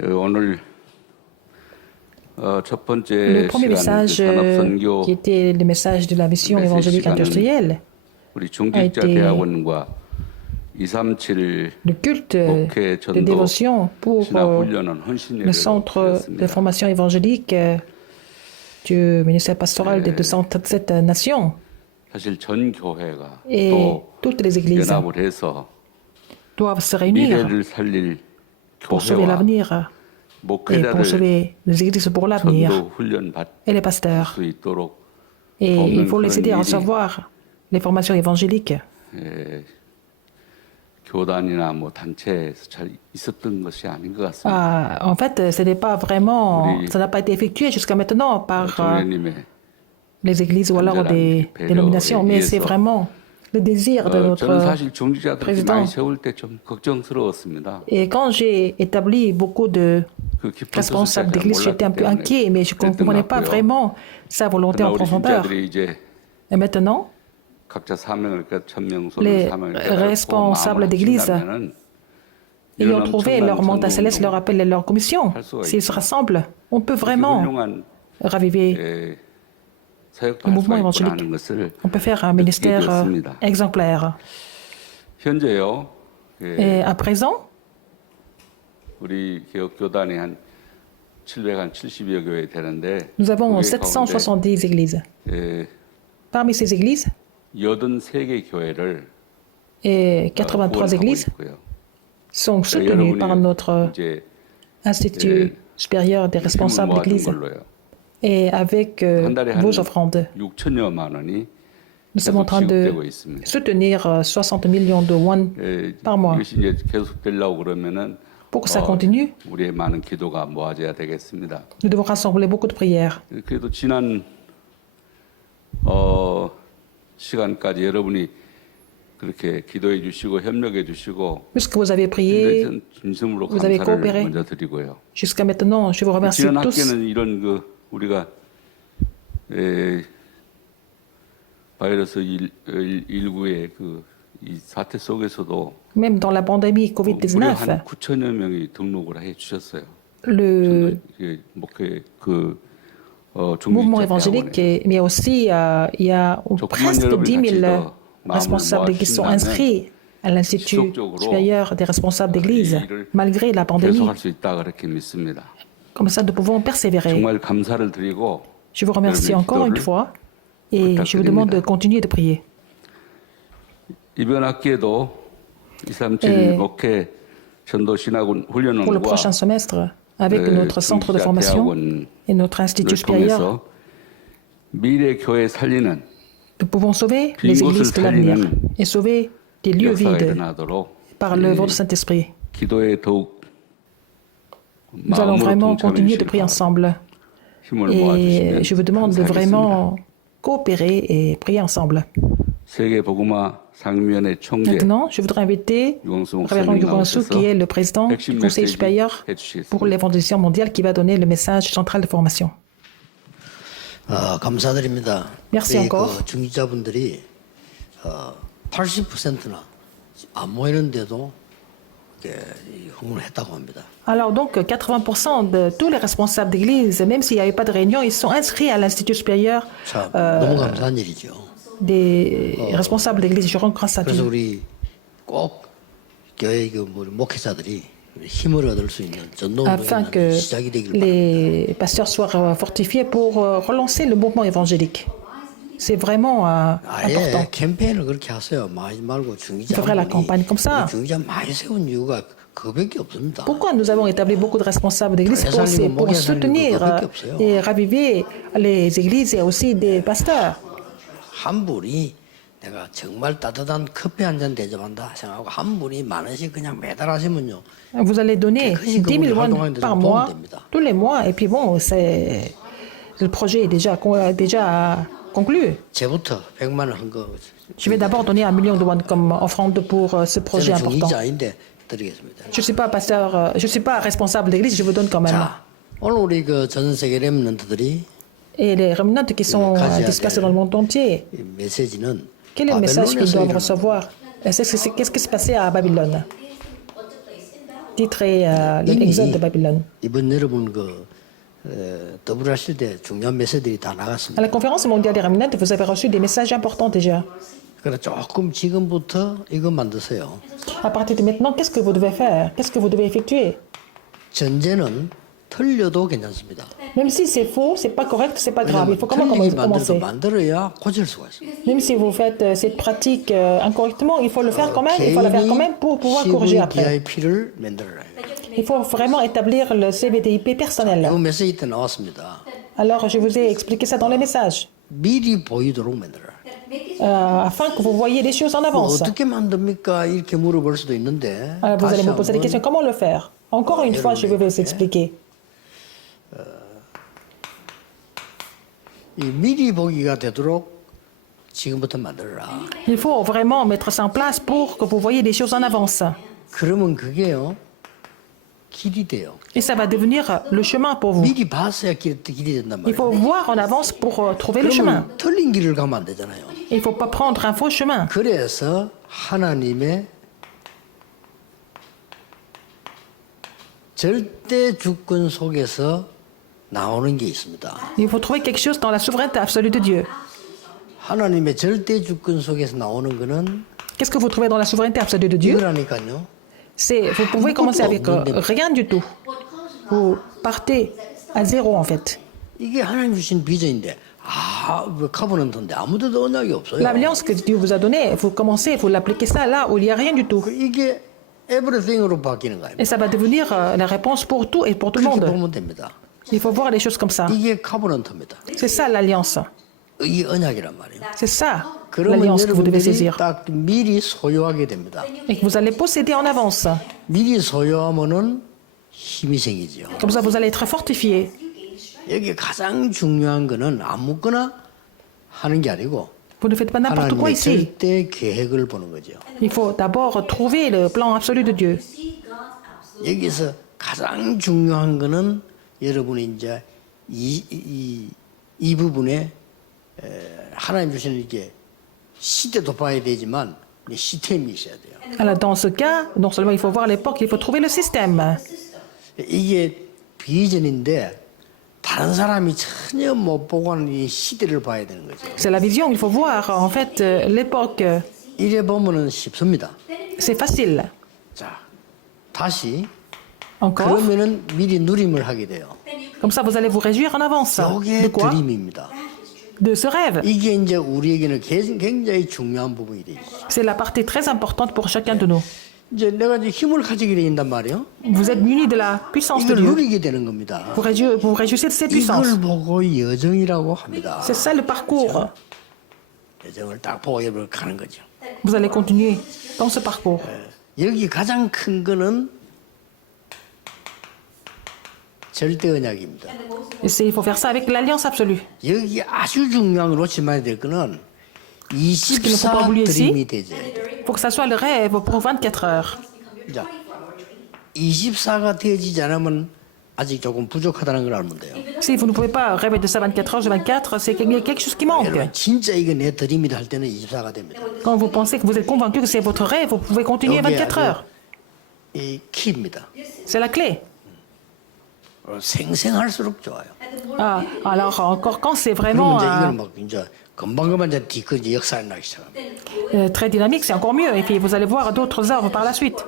오늘 첫 번째 Le premier 시간 message, 산업선교 qui était le message de la mission 메시지 évangélique 시간은 industrielle, 우리 a 중직자 été 대학원과 237 le culte 목회 de 전도 dévotion pour 신학 훈련은 헌신 le 예배로 centre de 드렸습니다. formation évangélique du ministère pastoral des 237 nations. 사실 전 교회가 Et 또 toutes les églises 연합을 해서 doivent se réunir 미래를 살릴 pour sauver 교회와 l'avenir et pour 목회자를 sauver les églises pour l'avenir 전도 훈련 받을 et les pasteurs. 수 있도록 Et il faut les 그런 aider à 일이 recevoir les formations évangéliques. 교단이나 뭐 단체에서 잘 있었던 것이 아닌 것 같습니다. En fait, ce n'est pas vraiment, ça n'a pas été effectué jusqu'à maintenant par 정례님의 les églises ou alors des dénominations, mais c'est vraiment le désir de 저는 notre 사실 중직자들이 président. 많이 세울 때 좀 걱정스러웠습니다. Et quand j'ai établi beaucoup de 그 깊은 뜻을 responsables 잘 d'église, j'étais un peu 몰랐기 inquiet, mais je ne 때문에 comprenais pas 그랬던 것 같고요. vraiment sa volonté en 그러나 우리 profondeur. 중직자들이 이제 Et maintenant, 각자 사명을 천명소를 les 사명을 responsables d'église, ayant trouvé leur mandat céleste, leur appel et leur commission, s'ils se rassemblent, on peut vraiment 훌륭한 raviver 사역도 le 할 mouvement 수가 évangélique. 있구나하는 것을 On peut faire un ministère 되었습니다. exemplaire. 현재요. Et à présent, 우리 개혁교단이 한 770여 교회 되는데 nous avons 그 가운데 770 églises. Parmi ces églises, 83개 교회를 et 83 églises 있고요. sont soutenues par notre 이제 Institut supérieur des responsables 모아준 d'église. 걸로요. Et avec 한 달에 한 vos offrandes, 6천여만 원이 nous sommes en 계속 train de 지급되고 있습니다. soutenir 60 millions de won par mois. 이것이 이제 계속 되려고 그러면은 Pour que ça continue, 우리의 많은 기도가 모아져야 되겠습니다. nous devons rassembler beaucoup de prières. 그래도 지난 시간까지 여러분이 그렇게 기도해 주시고 협력해 주시고 Puisque vous avez prié 진심으로 vous avez 감사를 coopéré. 먼저 드리고요. jusqu'à maintenant, je vous remercie 지난 tous. 학기는 이런 우리가 바이러스 19의 이 사태 속에서도 Même dans la pandémie 무려 COVID-19, 한 9천여 명이 등록을 해 주셨어요. le 목회 mouvement 중직자 évangélique, 대학원에. mais aussi il y a presque 10 000 responsables qui sont inscrits à l'Institut supérieur des responsables d'église, malgré la pandémie. 계속할 수 있다 그렇게 믿습니다. Comme ça, nous pouvons persévérer. 정말 감사를 드리고 Je vous remercie encore une fois et je vous demande de continuer de prier. 이번 학기에도 237 목회 전도 신학원 Pour le 훈련원과 prochain semestre, avec notre centre de formation et notre institut supérieur, 통해서 미래 교회 살리는 nous pouvons sauver les églises de l'avenir et sauver des lieux 역사가 vides 일어나도록 par l'œuvre du Saint-Esprit. 기도에 더욱 Nous allons 마음으로 vraiment continuer de 동참해 prier 주시고 ensemble. 힘을 Et 모아주시면 je vous demande de 감사하겠습니다. vraiment coopérer et prier ensemble. 세계 복음화 상임위원회 총재 Maintenant, je voudrais inviter 유광수 Révérend 목사님 Yugonsu, 나오셔서 qui est le président du 핵심 Conseil 메시지 supérieur 해주시겠습니다. pour l'évangélisation mondiale, qui va donner le message central de formation. 감사드립니다. Merci encore. 중직자분들이 80%나 안 모이는데도 흥분했다고 합니다. Alors donc, 80% de tous les responsables d'église, même s'il n'y avait pas de réunion, ils sont inscrits à l'Institut supérieur 참 너무 감사한 일이죠. des responsables d'église. Je rends grâce à 그래서 Dieu. 우리 꼭 교회 목회자들이 힘을 얻을 수 있는 Afin que 전도운동이 시작이 되길 바랍니다. les pasteurs soient fortifiés pour relancer le mouvement évangélique. C'est vraiment important. 아예 캠페인을 그렇게 하세요. 많이 말고 중직자 Il faudrait la campagne comme ça. 중직자 많이 세운 이유가 그거밖에 없습니다. Pourquoi nous avons établi beaucoup de responsables d'église pour soutenir et raviver les églises et aussi des pasteurs? 한 분이 내가 정말 따뜻한 커피 한 잔 대접한다 생각하고 한 분이 만 원씩 그냥 매달 하시면요. Vous allez donner 10 000 won par mois, tous les mois, et puis bon, le projet est déjà conclu. 제부터 100만 원 한 거. Je vais d'abord donner 1 million de won comme offrande pour ce projet 저는 important. 중직자인데 드리겠습니다. Je ne suis pas pasteur, je ne suis pas responsable d'église, je vous donne quand même. 자, 오늘 우리 전 세계 렘넌트들이 Et les remnants qui sont dispersés dans le monde entier, 이 메시지는 quel est le message qu'ils doivent 바벨론에서 recevoir? Qu'est-ce qui s'est passé à Babylone? titre est l'Exode de Babylone. 이번 여러분 더불어하실 때 중요한 메시지들이 다 À 나갔습니다. la conférence mondiale des Raminantes, vous avez reçu des messages importants déjà. 그래 조금 지금부터 이거 만드세요. À partir de maintenant, qu'est-ce que vous devez faire? Qu'est-ce que vous devez effectuer? 전제는 틀려도 괜찮습니다. Même si c'est faux, c'est pas correct, c'est pas grave. Il faut comment 틀리게 commencer? 만들어야 고칠 수가 있습니다. Même si vous faites cette pratique incorrectement, il faut le faire quand même. Il faut la faire quand même pour pouvoir corriger après. CVDIP를 만들어라. Il faut vraiment établir le CVDIP personnel. 이 메시지 때 나왔습니다. Alors, je vous ai expliqué ça dans les messages, 미리 보이도록 만들어라. afin que vous voyez les choses en avance. 어떻게 만듭니까? 이렇게 물어볼 수도 있는데. Alors, vous allez 다시 me poser des 한번 questions. Comment le faire? Encore une fois, je vais vous expliquer. 이 미리 보기가 되도록 지금부터 만들어라. Il faut vraiment mettre ça en place pour que vous voyez les choses en avance. 그러면 그게요 길이 돼요. Et ça va devenir le chemin pour vous. 미리 봤어야 길이 된단 Il 말이에요. faut voir en avance pour trouver le chemin. 그러면 틀린 길을 가면 안 되잖아요. Il ne faut pas prendre un faux chemin. 그래서 하나님의 절대 주권 속에서 나오는 게 있습니다. Il faut trouver quelque chose dans la souveraineté absolue de Dieu. 하나님의 절대 주권 속에서 나오는 거는 Qu'est-ce que vous trouvez dans la souveraineté absolue de Dieu? 이거라니까요. Vous pouvez commencer avec rien du tout. Vous partez à zéro en fait. 이게 하나님 주신 비전인데 카버넌트인데 아무데도 언약이 없어요. L'alliance que Dieu vous a donnée, vous commencez, vous l'appliquez ça là où il n'y a rien du tout. 이게 everything으로 바뀌는 거예요. Et ça va devenir la réponse pour tout et pour tout le 그렇게 monde. 보면 됩니다. Il faut voir les choses comme ça. 이게 카버넌트입니다. C'est ça l'alliance. 이 언약이란 말이에요. C'est ça 그러면 l'alliance que vous devez 여러분들이 saisir. 딱 미리 소유하게 됩니다. Et que vous allez posséder en avance. 미리 소유하면은 힘이 생기죠. Comme ça, vous allez être fortifié. 여기 가장 중요한 거는 아무거나 하는 게 아니고 Vous ne faites pas n'importe quoi 하나님의 ici. 절대 계획을 보는 거죠. Il faut d'abord trouver le plan absolu de Dieu. 여기서 가장 중요한 거는 여러분이 이제 이 부분에 하나님 주시는 이게 시대도 봐야 되지만 시스템이 있어야 돼요. Alors, dans ce cas, non seulement il faut voir l'époque, il faut trouver le système. 이게 비전인데 다른 사람이 전혀 못 보고 하는 이 시대를 봐야 되는 거죠. C'est la vision, il faut voir en fait l'époque. 이래 보면은 쉽습니다. C'est facile. 자, 다시 Encore. 그러면은 미리 누림을 하게 돼요. Comme ça, vous allez vous réjouir en avance. De 이게 quoi? 드림입니다. De ce rêve. 이게 이제 우리에게는 굉장히 중요한 부분이 되죠. C'est la partie très importante pour chacun de nous. 이제 내가 이제 힘을 가지게 된단 말이에요. Vous êtes munis de la puissance de 이걸 Dieu. 누리게 되는 겁니다. Vous vous réjouissez de cette puissance. 이걸 보고 여정이라고 합니다. C'est ça le parcours. 여정을 딱 보고 여러분 가는 거죠. Vous allez continuer dans ce parcours. 여기 가장 큰 거는 절대 언약입니다. Et il faut faire ça avec l'alliance absolue. 여기 아주 중요한 걸 놓지 말아야 될 거는 qu'il ne faut pas 24 oublier ici. 드림이 되죠. Il faut que ça soit le rêve pour 24 heures. 자, 24가 되어지지 않으면 아직 조금 부족하다는 걸 알면 돼요. Si vous ne pouvez pas rêver de ça 24 heures sur 24, c'est qu'il y a quelque chose qui manque. 여러분 진짜 이거 내 드림이다 할 때는 24가 됩니다. Quand vous pensez que vous êtes convaincu que c'est votre rêve, vous pouvez continuer 24 heures. 이 키입니다. C'est la clé. 생생할수록 좋아요. Ah, alors encore quand c'est 그러면 vraiment 이제 이거는 막 이제 금방금방 이제 뒤끝 역사를 나기 시작합니다. très dynamique, c'est encore mieux. Et puis vous allez voir d'autres œuvres par la suite.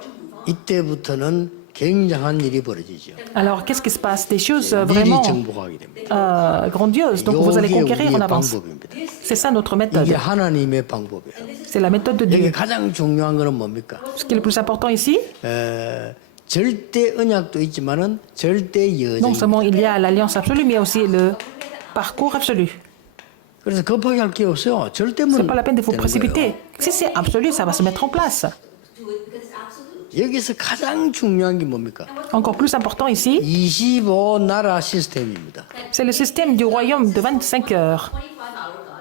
이때부터는 굉장한 일이 벌어지죠. Alors qu'est-ce qui se passe? Des choses 미리 vraiment 정복하게 됩니다. grandioses. Donc vous allez 이게 conquérir en 우리의 avance. 방법입니다. C'est ça notre 이게 méthode. 하나님의 방법이에요. C'est la méthode de 여기 Dieu. 가장 중요한 거는 뭡니까? Ce qui est le plus important ici, 절대 언약도 있지만은 절대 non 여정. seulement il y a l'alliance absolue, mais aussi le parcours absolu. 그래서 급하게 할 게 없어요. C'est 절대면 pas la peine de vous 되는 précipiter. 거예요. Si c'est absolu, ça va se mettre en place. 여기서 가장 중요한 게 뭡니까? Encore plus important ici, 25 나라 시스템입니다. c'est le système du royaume de 25 heures.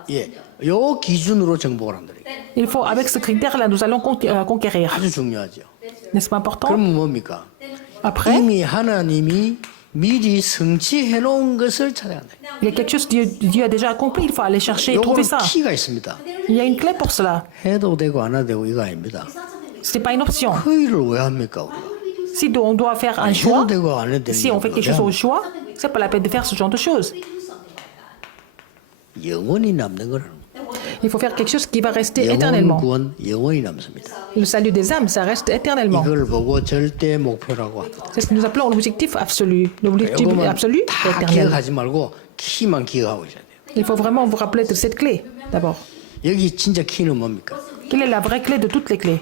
예, 요 기준으로 정복을 한다. Il faut, avec ce critère-là, nous allons conquérir. 아주 중요하죠. N'est-ce pas important? 그러면 뭡니까? Après, 이미 하나님이 미리 성취해 놓은 것을 찾아야 돼. il y a quelque chose que Dieu a déjà accompli. Il faut aller chercher et trouver 요거는 ça. 키가 있습니다. Il y a une clé pour cela. 해도 되고 안 해도 되고 이거 아닙니다. Ce n'est pas une option. 그 일을 왜 합니까? 우리가? Si on doit faire un choix, 해도 되고 안 해도 si on fait 되는 quelque chose au 거야. choix, c'est pas la peine de faire ce genre de choses. 영원히 남는 거라는 거예요. Il faut faire quelque chose qui va rester 영혼 éternellement. 구원 영원히 남습니다. Le salut des âmes, ça reste éternellement. 이걸 보고 절대 목표라고. C'est ce que nous appelons l'objectif absolu. L'objectif 이거만 absolu est 다 éternel. 기억하지 말고 키만 기억하고 있어야 돼요. Il faut vraiment vous rappeler de cette clé, d'abord. 여기 진짜 키는 뭡니까? Quelle est la vraie clé de toutes les clés?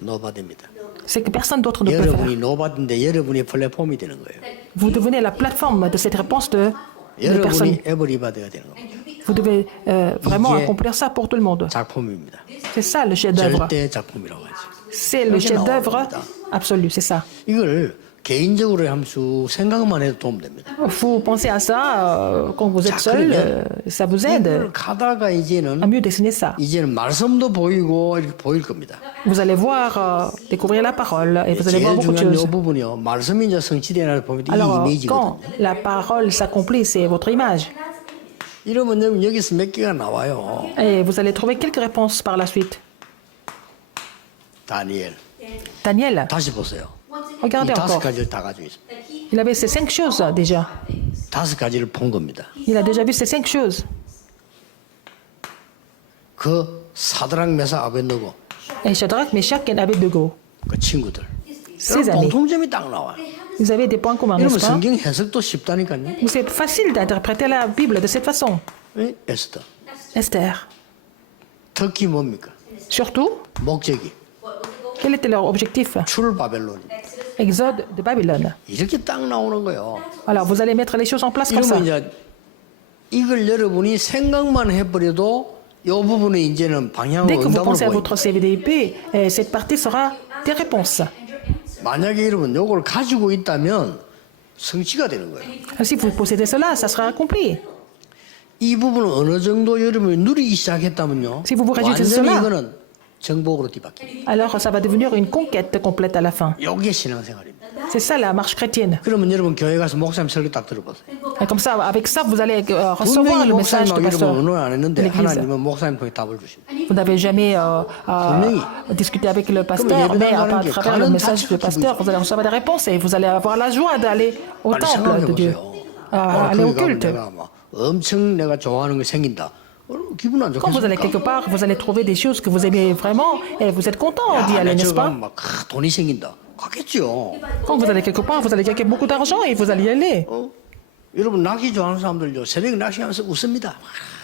노바드입니다. C'est que personne d'autre ne peut faire. 여러분이 노바드인데 여러분이 플랫폼이 되는 거예요. Vous devenez la plateforme de cette réponse de personnes. 여러분이 에브리바드가 되는 겁니다. Vous devez vraiment 이게 accomplir ça pour tout le monde. 작품입니다. C'est ça le chef-d'œuvre. 절대 작품이라고 하죠. C'est le chef-d'œuvre absolu, c'est ça. 이걸 개인적으로 함수 생각만 해도 도움됩니다. Vous pensez à ça quand vous êtes seul, ça vous aide 이걸 가다가 à 이제는 mieux dessiner ça. 말씀도 보이고 이렇게 보일 겁니다. Vous allez voir, découvrir la parole et vous allez voir 제일 beaucoup de 중요한 이 choses. 부분이요. 말씀이 이제 성취되나 보면 이 Alors, 이미지거든요. quand la parole s'accomplit, c'est votre image. 이러면 여기서 몇 개가 나와요. Et vous allez trouver quelques réponses par la suite. 다니엘. Daniel, 다시 보세요. 이 regardez 다섯 encore. 가지를 다 가지고 있습니다. Il avait ces 5 choses déjà. 다섯 가지를 본 겁니다. Il a déjà vu ces 5 choses. 그 사드락 메사 아벤노고 Et Shadrach, Meshach et Abednego, 그 친구들. ses 여러분 amis, 공통점이 딱 나와요. ils avaient des points communs, 여러분 n'est-ce pas? 성경 해석도 쉽다니까요. C'est facile d'interpréter la Bible de cette façon. 예? 에스더. Esther. 특히 뭡니까? Surtout, 목적이 quel était leur objectif? 출바벨론입니다. Exode de Babylone. 이렇게 딱 나오는 거예요. Alors, vous allez mettre les choses en place comme ça. 이러면 이제 이걸 여러분이 생각만 해버려도 이 부분에 이제는 방향을 Dès que vous 응답을 pensez à 보입니다. votre CVDIP, cette partie sera des réponses. 만약에 여러분 이걸 가지고 있다면 성취가 되는 거예요. Si vous possédez cela, ça sera accompli. 이 부분을 어느 정도 여러분이 누리기 시작했다면요. Si vous vous réjouissez de 완전히 cela. 이거는 정복으로 뒤바뀝니다. Alors, ça va devenir une conquête complète à la fin. 이게 신앙생활입니다. C'est ça la marche chrétienne. 그러면 여러분 교회 가서 목사님 설교 딱 들어보세요. Et comme ça, avec ça, vous allez recevoir 분명히 le message 목사님하고 du pasteur 여러분 의논 안 de 했는데 l'église. 하나님은 목사님 통해 답을 주십니다. Vous n'avez jamais discuté avec le pasteur, mais à travers le message du pasteur, vous allez recevoir des réponses et vous allez avoir la joie d'aller au 빨리 temple de Dieu, 생각해보세요. aller au 거기 가면 culte. 내가 막 엄청 내가 좋아하는 게 생긴다. 기분 안 Quand vous allez quelque 좋겠습니까? part, vous allez trouver des choses que vous aimez vraiment et vous êtes content d'y aller, n'est-ce pas? 막 돈이 생긴다. 가겠죠. Quand vous allez quelque part, vous allez gagner beaucoup d'argent et vous allez y aller. 여러분 낚시 좋아하는 사람들요 새벽에 낚시하면서 웃습니다.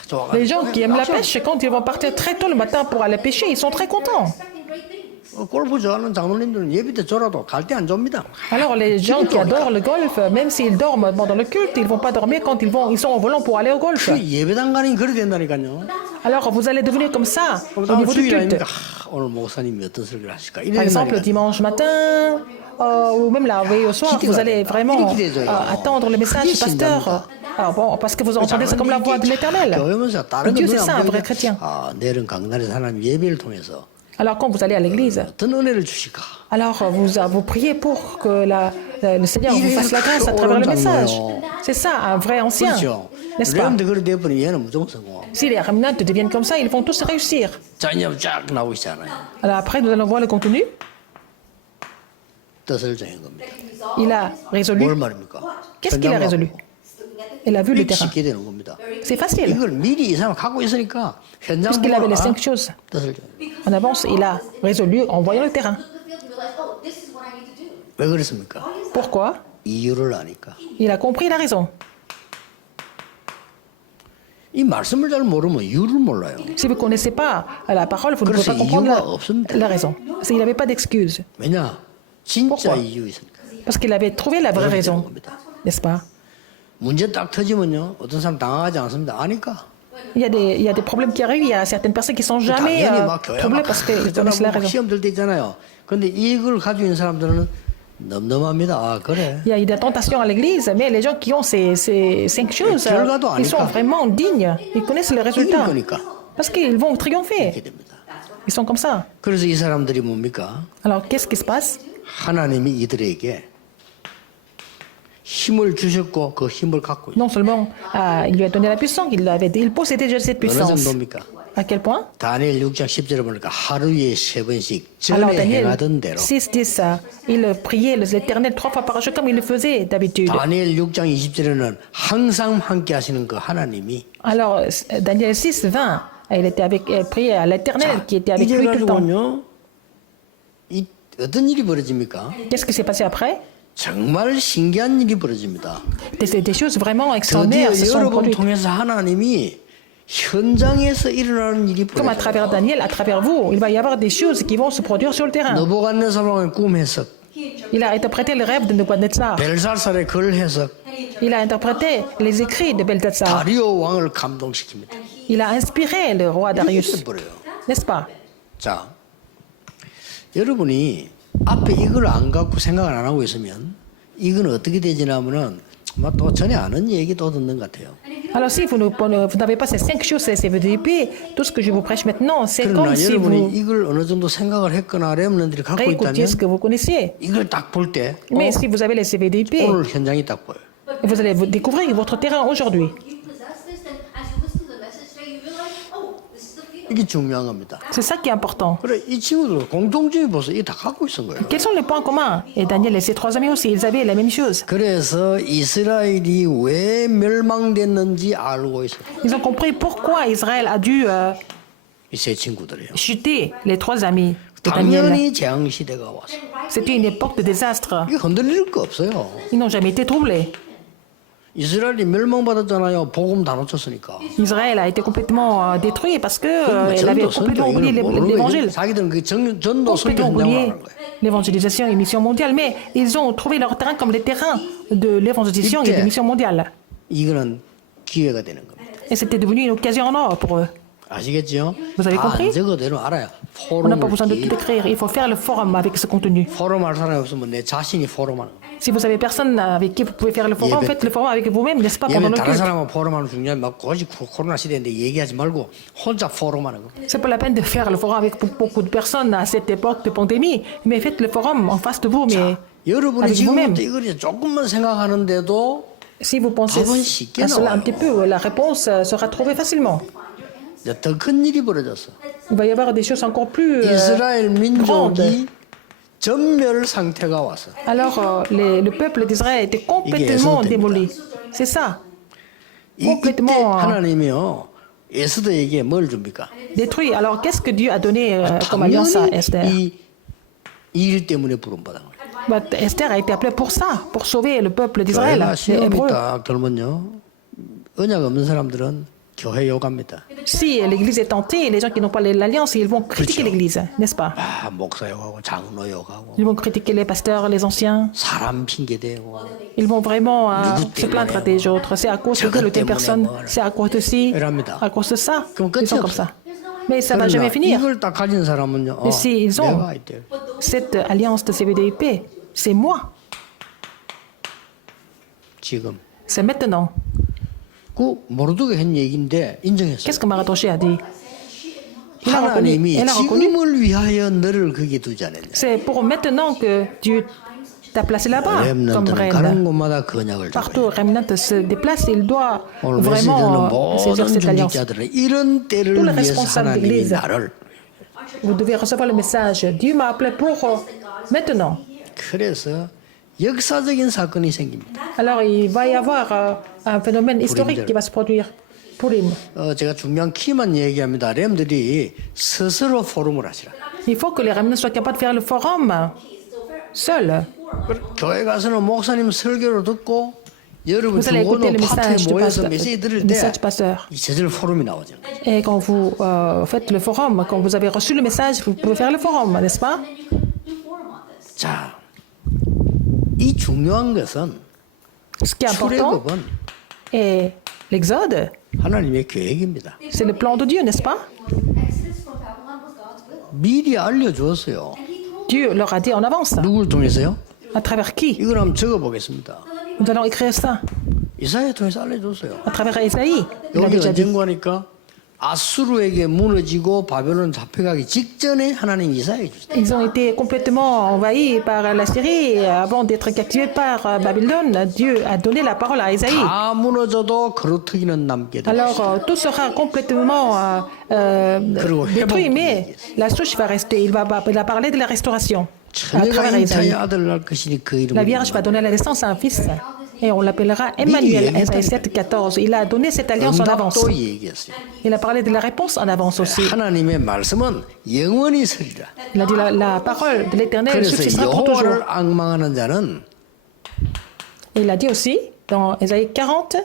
좋아가지고. Les gens qui aiment la pêche, quand ils vont partir très tôt le matin pour aller pêcher, ils sont très contents. 골프 좋아하는 장로님들은 예비 때 졸아도 갈 때 안 좁니다. Alors les gens qui adorent le golf, même s'ils dorment pendant le culte, ils ne vont pas dormir quand ils sont au volant pour aller au golf. 그 예배당 가니 그래 된다니까요. Alors vous allez devenir comme ça au 다음 niveau du 주일 culte. 아닙니까? 오늘 목사님이 어떤 설교를 하실까? Par exemple, 이런 dimanche matin, ou même la veille au soir, vous allez vraiment attendre le message du pasteur. Alors bon, parce que vous entendez ça comme la voix de l'Éternel. 교회면서 다른 Dieu, 거 c'est 눈에 ça, 안 un vrai 보이게, chrétien. 아, 내일은 강단에서 하나님 예배를 통해서 Alors quand vous allez à l'église, 어떤 은혜를 주실까? alors vous priez pour que le Seigneur vous fasse la grâce à travers le message. C'est ça, un vrai ancien, 그렇죠. n'est-ce pas? 레몬드 그래 되어버리면 얘는 무조건 성공. Si les remnants deviennent comme ça, ils vont tous réussir. 자 이제 쫙 나오시잖아요. Alors après, nous allons voir le contenu. 뜻을 정한 겁니다. Il a résolu. 뭘 말입니까? Qu'est-ce qu'il a résolu? Il a vu le 이렇게 terrain. 쉽게 되는 겁니다. C'est facile. 이걸 미리 이 사람 갖고 있으니까 현장 Puisqu'il avait les 보고 5 choses 뜻을 정한. en avance, il a résolu en voyant le terrain. 왜 그랬습니까? Pourquoi? 이유를 아니까. Il a compris la raison. 이 말씀을 잘 모르면 이유를 몰라요. Si vous ne connaissez pas la parole, vous ne pouvez pas comprendre la raison. Il n'avait pas d'excuse. 왜냐? 진짜 Pourquoi? 이유 있으니까. Parce qu'il avait trouvé la vraie raison. N'est-ce pas? 문제 딱 터지면요. 어떤 사람 당황하지 않습니다. 아니까. Il y a des problèmes qui arrivent. Il y a certaines personnes qui sont jamais 당연히 막 교회가 troublées 막 parce qu'ils connaissent la 막 raison. 시험 들 때 있잖아요. 근데 이걸 가지고 있는 사람들은 넘넘합니다. 아 그래. Il y a eu des tentations à l'église, mais les gens qui ont ces 5 choses, 결과도 ils sont 아니까. vraiment dignes. Ils connaissent les résultats. 이길 거니까. Parce qu'ils vont triompher. 이렇게 됩니다. Ils sont comme ça. 그래서 이 사람들이 뭡니까? Alors, qu'est-ce qui se passe? 하나님이 이들에게 힘을 주셨고 그 힘을 갖고 있어요. Non seulement il lui a donné la puissance, il possédait déjà cette 어느 puissance. 정도입니까? À quel point? 다니엘 6장 10절에 보니까 하루에 3번씩 Alors 전에 Daniel 행하던 대로 6 dit il priait l'Éternel 3 fois par jour comme il le faisait d'habitude. 다니엘 6장 20절에는 항상 함께 하시는 그 하나님이 Alors Daniel 6, 20, il était avec, priait à l'Éternel qui était avec lui tout le temps. 이래가지고요 이 어떤 일이 벌어집니까? Qu'est-ce qui s'est passé après? 정말 신기한 일이 벌어집니다. Des choses vraiment 드디어 extraordinaires se sont 여러분 produites. 통해서 하나님이 현장에서 일어나는 일이 Comme à travers 벌어져요. Daniel, à travers vous, il va y avoir des choses qui vont se produire sur le terrain. 느부갓네살 왕의 꿈 해석, Il a interprété le rêve de Nebuchadnezzar. 벨살살의 글 해석, Il a interprété les écrits de Belteshazzar. 다리오 왕을 감동시킵니다. Il a inspiré le roi Darius, 버려요. n'est-ce pas? 자, 여러분이 앞에 이걸 안 갖고 생각을 안 하고 있으면 이건 어떻게 되지냐면은 또 전에 아는 얘기 또 듣는 것 같아요. Alors si vous n'avez pas ces 5 choses, ces CVDP, tout ce que je vous prêche maintenant, c'est comme 그러나 si 여러분이 vous 이걸 어느 정도 생각을 했거나 렘넌들이 갖고 réécoutiez ce 있다면 que vous connaissiez. 이걸 딱 볼 때 Mais si vous avez les CVDP, 오늘 현장이 딱 보여요. vous allez découvrir votre terrain aujourd'hui. You possess this, and as you listen to the message today, you realize, oh, this is the field. 이게 중요한 겁니다. C'est ça qui est important. 그래 이 친구들 공통점이 벌써 이게 다 갖고 있는 거예요. Quels sont les points communs? Et Daniel et ses 3 amis aussi, ils avaient la même chose. 그래서 이스라엘이 왜 멸망됐는지 알고 있어요. Ils ont compris pourquoi Israël a dû 이 세 친구들이요. chuter, les 3 amis de Daniel. 당연히 재앙 시대가 왔어. C'était une époque de désastre. 이게 흔들릴 거 없어요. Ils n'ont jamais été troublés. 이스라엘이 멸망받았잖아요. 복음 다 놓쳤으니까. Israël a été complètement détruit parce que elle avait complètement oublié l'évangile. 자기들은 그 전도 선교 Complètement 현장을 oublié 하는 거예요. l'évangélisation et mission mondiale. Mais ils ont trouvé leur terrain comme les terrains de l'évangélisation et de mission mondiale. 이거는 기회가 되는 겁니다. Et c'était devenu une occasion en or pour eux. 아시겠죠? Vous avez compris? 안 적어대로 알아요. On n'a pas besoin de 포럼을 tout écrire. Il faut faire le forum avec ce contenu. 포럼할 사람이 없으면 내 자신이 포럼하는 거예요. Si vous avez personne avec qui vous pouvez faire le forum, faites le forum avec vous-même, n'est-ce pas, pendant 예배 le 다른 culte. 사람하고 포럼하는 중요한 막 고지 코로나 시대인데 얘기하지 말고 혼자 포럼하는 거. C'est pas la peine de faire le forum avec beaucoup de personnes à cette époque de pandémie, mais faites le forum en face de vous, mais 여러분이 avec vous-même. 지금부터 이걸 조금만 생각하는데도 Si vous pensez 답은 쉽게 à cela un 나와요. petit peu, la réponse sera trouvée facilement. 이제 더 큰 일이 벌어졌어. Il va y avoir des choses encore plus 이스라엘 grandes. 민족이 전멸 상태가 왔어. Alors, le peuple d'Israël était complètement démoli. C'est ça, 이때 complètement 하나님이요 에스더에게 뭘 줍니까? détruit. Alors, qu'est-ce que Dieu a donné comme alliance à Esther? 이 일 때문에 부름받은 거예요. But Esther a été appelée pour ça, pour sauver le peuple d'Israël, 교회가 les 시험이 Hébreux. 딱 들면요 언약 없는 사람들은 교회 욕합니다. Si l'Église est tentée, les gens qui n'ont pas l'alliance, ils vont critiquer l'Église, n'est-ce pas? 아 목사 욕하고 장로 욕하고 Ils vont critiquer les pasteurs, les anciens. 사람 핑계대고 Ils vont vraiment se plaindre des autres. C'est à cause de telle ou telle personne. C'est à cause de ci, à cause de ça. Ils sont comme ça. Mais ça ne va jamais 그러나 finir. 이걸 딱 가진 사람은요 Mais si ils ont 내가 있대. cette alliance de CVDIP, c'est moi. 지금 C'est maintenant. 그 모르드가 한 얘기인데 인정했어요. Qu'est-ce que Mardoché a dit? Elle a reconnu. 하나님이 Elle a reconnu. 지금을 위하여 너를 거기에 두지 않았냐. C'est pour maintenant que Dieu t'a placé là-bas comme 렘넌트는 가는 reine. 곳마다 그 언약을 잡아요. Partout où Remnant se déplace, il doit 오늘 vraiment 메시지는 saisir 모든 cette alliance. 중직자들은 이런 때를 Tous les 위해서 responsables 하나님이 d'église. 나를 Vous devez recevoir le message. Dieu m'a appelé pour maintenant. 그래서 역사적인 사건이 생깁니다. Alors il va y avoir un phénomène historique qui va se produire. Purim. 제가 중요한 키만 얘기합니다. 렘들이 스스로 포럼을 하시라. Il faut que les remnants soient capables de faire le forum seuls. 교회 가서는 목사님 설교를 듣고 여러분 Vous allez écouter 두고는 le 파트에 message du 모여서 pasteur, 메시지 들을 le message du 때 pasteur. 이 제절 포럼이 나오죠. Et quand vous faites le forum, quand vous avez reçu le message, vous pouvez faire le forum, n'est-ce pas? 자, 이 중요한 것은 Ce qui est important 출애굽은 est l'Exode. 하나님의 계획입니다. C'est le plan de Dieu, n'est-ce pas? Exodus from Babylon was God's will. 미리 알려주었어요. Dieu leur a dit en avance. 누구를 통해서요? À travers qui? 이걸 한번 적어보겠습니다. Nous allons écrire ça. 이사야 통해서 알려줬어요. À travers Isaïe. Il 여기 avait déjà dit. 언젠가 하니까 아수르에게 무너지고 바벨론 잡혀가기 직전에 하나님 이사야에게 주셨어요. Ils ont été complètement envahis par la Syrie et avant d'être captivés par Babylone. Dieu a donné la parole à Isaïe. 다 무너져도 그루터기는 남게 돼. Alors tout sera complètement détruit, mais la souche va rester. Il va parler de la restauration à 처녀가 travers Isaïe. 잉타의 아들 낳을 것이니 그 La 이름을 Vierge va donner la naissance à un fils et on l'appellera Emmanuel. Isaïe 7,14. Il a donné cette alliance en avance. 응답도 얘기했어요. Il a parlé de la réponse en avance aussi. 하나님의 말씀은 영원히 서리라. Il a dit la parole de l'Éternel 그래서 subsistera pour toujours. 여호와를 앙망하는 자는 Et il a dit aussi dans Isaïe 40,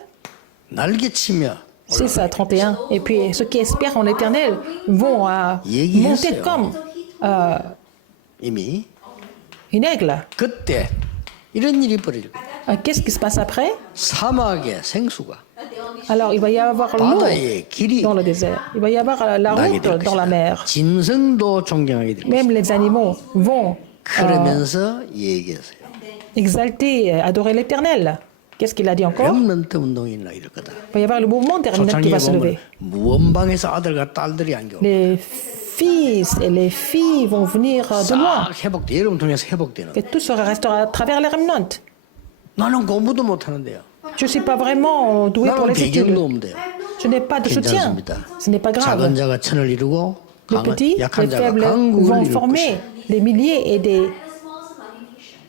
날개치며 6 à 31. Et puis ceux qui espèrent en l'Éternel vont monter comme 이미 une aigle. 그때 이런 일이 벌어질 거예요. Qu'est-ce qui se passe après? 사막의 생수가 Alors il va y avoir l'eau 바다의 길이 dans le désert. Il va y avoir la 나게 route 될 dans la 것이다. mer. 짐승도 존경하게 될 것이다. Même les animaux vont 그러면서 얘기했어요. exalter, adorer l'Éternel. Qu'est-ce qu'il a dit encore? 렘넌트 운동이 일어나게 될 거다. Il va y avoir le mouvement des remnants qui 초창기에 va se 보면 lever. 무원방에서 아들과 딸들이 안겨 Les fils et les filles vont venir de loin. 싹 회복돼. 여러분 통해서 회복되는. Et tout sera restauré à travers les remnants. 나는 공부도 못하는데요. Je ne suis pas vraiment doué pour 나는 les études. 배경도 없는데요. Je n'ai pas de soutien. 괜찮습니다. Ce n'est pas grave. 작은 자가 천을 이루고 Les petits, 약한 les 자가 faibles 강국을 vont 이룰 former 것이다. des milliers et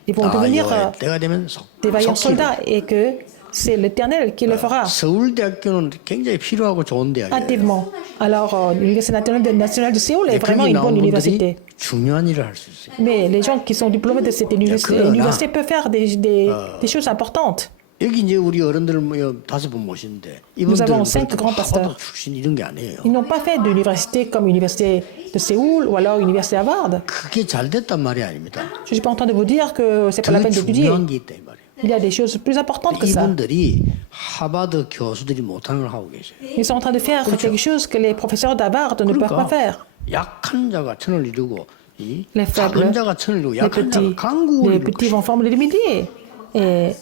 ils vont devenir 여호와의 때가 되면 des vaillants 속히 soldats et que c'est l'Éternel qui le fera 서울대학교는 굉장히 필요하고 좋은 대학이에요. activement. Alors, l'Université nationale de Séoul est vraiment 거기 une bonne 나온 université. 분들이 중요한 일을 할 수 있어요. Mais les gens qui sont diplômés de cette 그러나, université peuvent faire des choses importantes. 여기 이제 우리 어른들 뭐 5분 모시는데 Nous avons 이분들은 5 grands pasteurs. 하버드 출신 이런 게 아니에요. Ils n'ont pas fait d'université comme l'université de Séoul ou alors l'université Harvard. 그게 잘 됐단 말이 아닙니다. Je ne suis pas en train de vous dire que c'est pas la 더 peine d'étudier. 중요한 게 있다 이 말이에요. Il y a des choses plus importantes que ça. 이분들이 하버드 교수들이 못하는 걸 하고 계세요. Ils sont en train de faire quelque chose que les professeurs d'Harvard ne peuvent pas faire. 약한 자가 천을 이루고 이 Les faibles, 작은 자가 천을 이루고 les 약한 자가 강국을 les 이루고 petits vont former des milliers. Et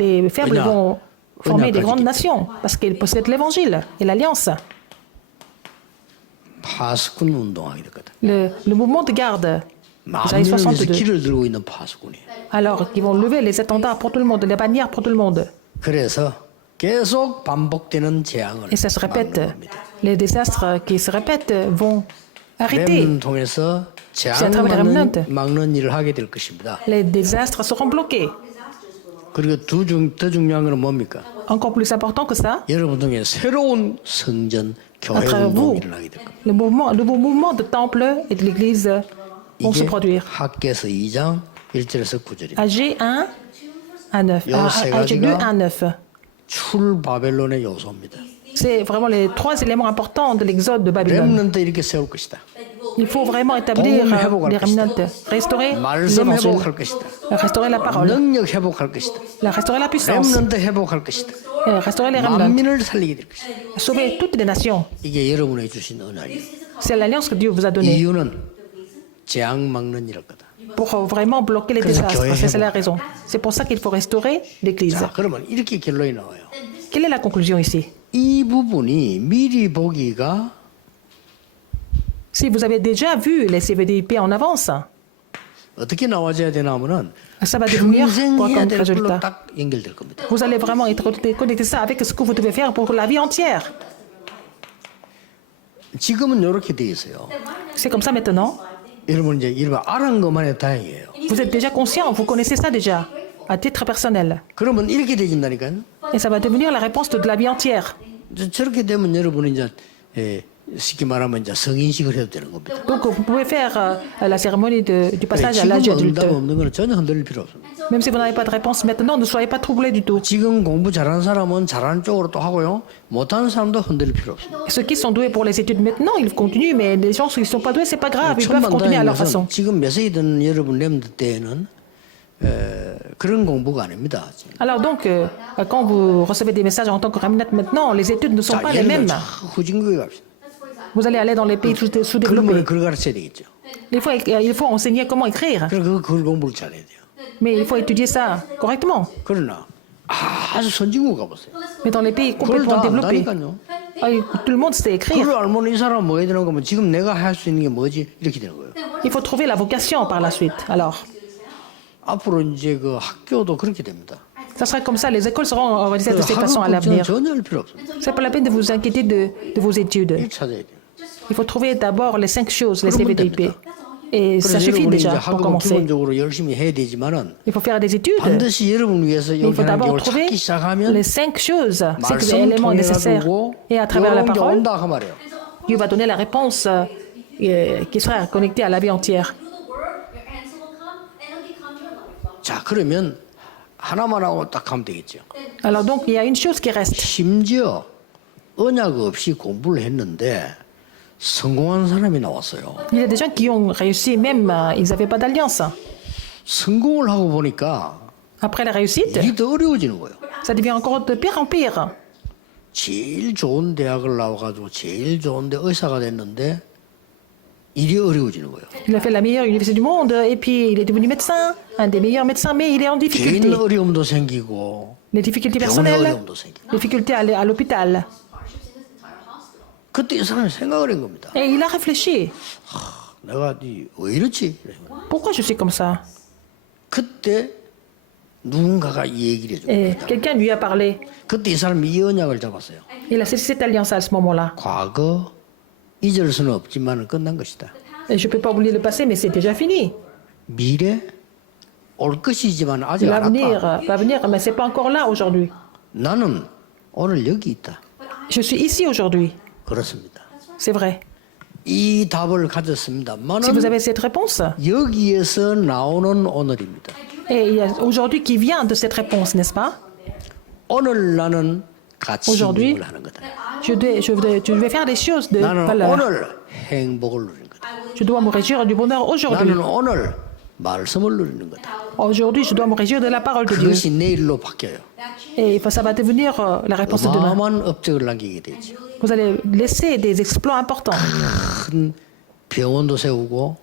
les faibles vont former des grandes nations parce qu'ils possèdent l'évangile et l'alliance. 파수꾼 운동하게 될 거다. Le mouvement de garde, les années 만민을 위해서 62. 길을 들고 있는 파수꾼이에요. Alors, ils vont lever les étendards pour tout le monde, les bannières pour tout le monde. 그래서 계속 반복되는 재앙을 Et ça se répète. 막는 겁니다. Les désastres qui se répètent vont arrêter. 렘넌 통해서 재앙 à travers 렘넌트. 막는 일을 하게 될 것입니다. Les désastres seront bloqués. 그리고 더 중요한 건 뭡니까? Encore plus important que ça, 여러분 중에 새로운 성전 교회 à travers vous, 운동이 일어나게 될 겁니다. le beau mouvement de temple et de l'église vont se 이게 produire. 학개서 2장 1절에서 9절입니다. AG 1 à 9. 요 세 AG 2 가지가 à 9. 출바벨론의 요소입니다. C'est vraiment les 3 éléments importants de l'exode de Babylone. 렘넌트 이렇게 세울 것이다. Il faut vraiment établir les remnants, restaurer 말씀 l'évangile, 회복할 것이다. restaurer la parole, 능력 회복할 것이다. restaurer la puissance, 렘넌트 회복할 것이다. restaurer les remnants, 만민을 살리게 될 것이다. sauver toutes les nations. 이게 여러분에게 주신 은혜예요. C'est l'alliance que Dieu vous a donnée 이유는 재앙 막는 일일 거다. pour vraiment bloquer les 그래서 désastres. 교회 C'est la 회복. raison. C'est pour ça qu'il faut restaurer l'Église. 자, 그러면 이렇게 결론이 나와요. Quelle est la conclusion ici? 이 부분이 미리 보기가 Si vous avez déjà vu les CVDIP en avance, 어떻게 나와줘야 되나 하면은 ça va devenir 평생 quoi 해야 comme 될 걸로 résultat? 딱 연결될 겁니다. Vous allez vraiment être connecté ça avec ce que vous devez faire pour la vie entière. 지금은 이렇게 돼 있어요. C'est comme ça maintenant. 여러분 이제 이러면 알은 것만 해도 다행이에요. Vous êtes déjà conscient, vous connaissez ça déjà, à titre personnel. 그러면 이렇게 되진다니까요. Et ça va devenir la réponse de la vie entière. 저렇게 되면 여러분은 이제 쉽게 말하면 이제 성인식을 해도 되는 겁니다. Donc vous pouvez faire la cérémonie du passage à 지금 l'âge adulte. 응답 없는 거는 전혀 흔들릴 필요 없습니다. Même si vous n'avez pas de réponse maintenant, ne soyez pas troublés du tout. 지금 공부 잘하는 사람은 잘하는 쪽으로 또 하고요. 못하는 사람도 흔들릴 필요 없습니다. Ceux qui sont doués pour les études maintenant, ils continuent, mais les gens qui ne sont pas doués, c'est pas grave, ils peuvent 천만 continuer à leur 다행인 façon. 것은 지금 메시지든 여러분 렘드 때에는 그런 공부가 아닙니다. Alors donc, quand vous recevez des messages en tant que remnant maintenant, les études ne sont pas les mêmes. 후진국에 갑시다. Vous allez aller dans les pays 그러면 sous-développés. 그걸 가르쳐야 되겠죠. Il faut enseigner comment écrire, 그럼 그걸 공부를 잘해야 돼요. mais il faut étudier ça correctement. 그러나 아주 선진국 가보세요. Mais dans les pays 그걸 complètement 다 développés, 안다니까요. Tout le monde sait écrire. 그걸 알면 이 사람 뭐 해야 되는 거면 지금 내가 할 수 있는 게 뭐지? 이렇게 되는 거예요. Il faut trouver la vocation par la suite. Alors, 앞으로 이제 그 학교도 그렇게 됩니다. ça sera comme ça. Les écoles seront organisées de cette façon à 학업 걱정 l'avenir. 전혀 할 필요 없습니다. C'est pas la peine de vous inquiéter de vos études. 일 찾아야 돼요. Il faut trouver d'abord les 5 choses, les 그러면 CVDP. 됩니다. Et ça 그래서 suffit 여러분이 이제 déjà pour 학업은 commencer. 기본적으로 열심히 해야 되지만은 Il faut faire des études. 반드시 여러분을 위해서 Mais il faut 여기 하는 d'abord 걸 trouver 찾기 시작하면 les 5 choses, 5 말씀 éléments 통해 nécessaires. 가지고 Et à travers la 이런 게 parole, 온다 그 말이에요. Dieu va donner la réponse qui sera connectée à la vie entière. Through the word, your answer will come, and it'll become your life. 자 그러면 하나만 하고 딱 하면 되겠죠. Alors donc, il y a une chose qui reste. 심지어 언약 없이 공부를 했는데 성공한 사람이 나왔어요. Il y a des gens qui ont réussi, même ils n'avaient pas d'alliance. 성공을 하고 보니까 Après la réussite, 일이 더 어려워지는 거예요. ça devient encore de pire en pire. 제일 좋은 대학을 나와가지고 제일 좋은데 의사가 됐는데 일이 어려워지는 거예요. Il a fait la meilleure université du monde et puis il est devenu médecin, un des meilleurs médecins, mais il est en difficulté. 개인 어려움도 생기고 Les difficultés 병원의 personnelles, 어려움도 생기고 difficultés à aller à l'hôpital. Hardships in this entire hospital. 그때 이 사람이 생각을 한 겁니다. Et il a réfléchi. 내가 왜 이렇지? Pourquoi je suis comme ça? 그때 누군가가 이 얘기를 해줘. Et quelqu'un lui a parlé. 그때 이 사람이 이 언약을 잡았어요. Il a saisi cette alliance à ce moment-là. 과거 잊을 수는 없지만 끝난 것이다. Et je ne peux pas oublier le passé, mais c'est déjà fini. 미래 올 것이지만 아직 안 L'avenir 왔다. va venir, mais ce n'est pas encore là aujourd'hui. 나는 오늘 여기 있다. Je suis ici aujourd'hui. 그렇습니다. C'est vrai. 이 답을 Si vous 가졌습니다만은 avez cette réponse, 여기에서 나오는 오늘입니다. et il y a aujourd'hui qui vient de cette réponse, n'est-ce pas? 오늘 나는 가치 Aujourd'hui, 있는 걸 하는 거다. je vais faire des choses de 나는 valeur. 오늘 행복을 누리는 거다. Je dois me réjouir du bonheur aujourd'hui. 나는 오늘 말씀을 누리는 거다. Aujourd'hui, je dois me réjouir de la parole de Dieu. 그것이 내일로 바뀌어요. Et ça va devenir la réponse de demain. 어마어마한 업적을 남기게 되죠. Vous allez laisser des exploits importants. 큰 병원도 세우고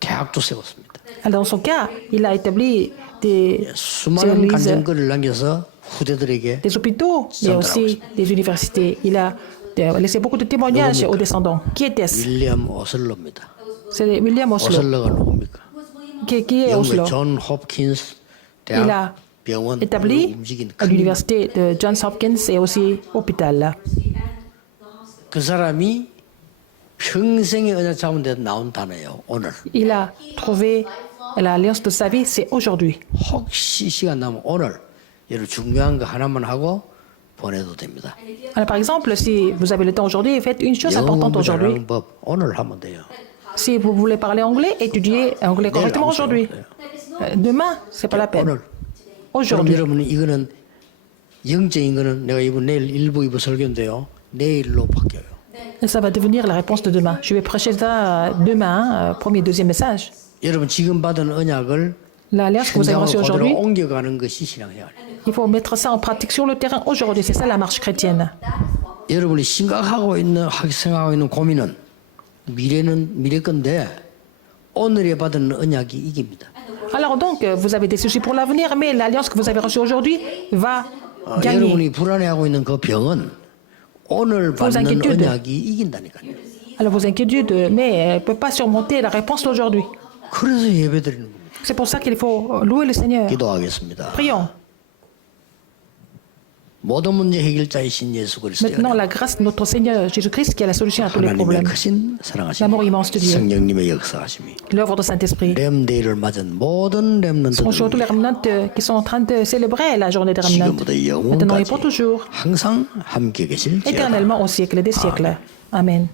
대학도 세웠습니다. Alors, dans son cas, il a établi des 수많은 églises, 간증글을 남겨서 후대들에게 des hôpitaux, mais aussi des universités. Il a laissé beaucoup de témoignages aux descendants. Qui était-ce? 윌리엄 오슬러입니다. C'est William Oslo. 오슬러가 누굽니까? Qui est Oslo? 영국의 존 홉킨스 Il a 대학 병원 établi 움직인 à 큰 l'université de Johns Hopkins et aussi hôpital. 그 사람이 평생의 언약 잡은 데 나온 단어예요. 오늘. Il a trouvé l'alliance de sa vie, c'est aujourd'hui. 혹시 시간 나면 오늘 여러분 중요한 거 하나만 하고 보내도 됩니다. Alors, par exemple, si vous avez le temps aujourd'hui, faites une chose 영어 importante 공부 aujourd'hui. 잘하는 법 오늘 하면 돼요. Si vous voulez parler anglais, étudiez anglais 내일 correctement 아무 소용 aujourd'hui. 없어요. Demain, c'est pas la peine. 오늘. 그럼 Aujourd'hui. 여러분은 이거는 영적인 거는 내가 이번 내일 1부 2부 설교인데요. 내일로 바뀌어요. Et ça va devenir la réponse de demain. Je vais prêcher ça demain, premier, deuxième message. 여러분 지금 받은 언약을 L'alliance que vous avez 현장으로 reçue 그대로 aujourd'hui, 옮겨가는 것이 신앙생활. il faut mettre ça en pratique sur le terrain aujourd'hui. C'est ça la marche chrétienne. 여러분이 생각하고 있는 고민은 미래 건데 오늘에 받은 언약이 이깁니다. Alors donc, vous avez des soucis pour l'avenir, mais l'alliance que vous avez reçue aujourd'hui va gagner. 여러분이 불안해하고 있는 그 병은 오늘 받는 inquiétudes. 언약이 이긴다니까요. Alors vos inquiétudes, mais elle ne peut pas surmonter la réponse d'aujourd'hui. 그래서 예배드리는 겁니다. C'est pour ça qu'il faut louer le Seigneur. 기도하겠습니다. Prions. 모든 문제 해결자이신 예수 그리스도의 Maintenant, la grâce de notre Seigneur Jésus-Christ qui est la solution à tous les 하나님의 problèmes. 크신 사랑하심이 L'amour immense de Dieu. 성령님의 역사하심이 L'œuvre du Saint-Esprit. 렘데이를 맞은 모든 Surtout les 렘넌트들 remnants qui sont en train de célébrer la journée des remnants. 지금부터 Maintenant et 영원까지 pour toujours, 항상 함께 계실지어다. éternellement au siècle des siècles. Amen.